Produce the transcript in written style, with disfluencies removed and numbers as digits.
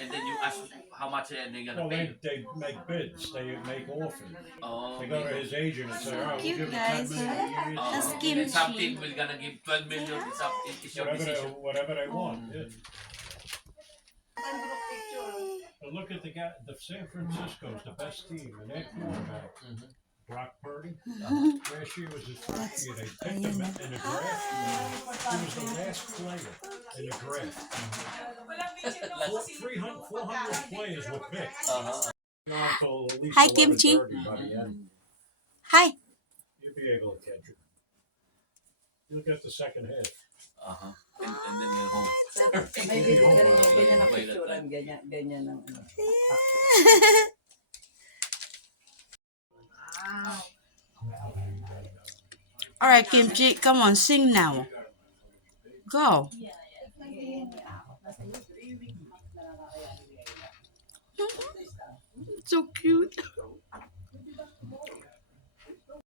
And then you ask how much are they gonna Well, pay you. they make bids. They make offers. Oh, They go to his agent and say, "All right, we'll Cute give you 10 guys, million a year." That's and kimchi. something we're gonna give 12 million. It's up. It's your decision. Whatever they want. Mm. Yeah. But look at the San Francisco's the best team, and their quarterback, Mhm. Brock Purdy. Uh-huh. Last year was his first year. They picked him in the draft. He was the last player in the draft. 400 players were picked. Uh-huh. Until at least Hi, Kimchi. 11:30 by the end. Hi. You'll be able to catch it. You look at the second half. Uh-huh. And then you're home. Maybe ganyan ang picture, ganyan ang All right, Kimchi, come on, sing now. Go. So cute.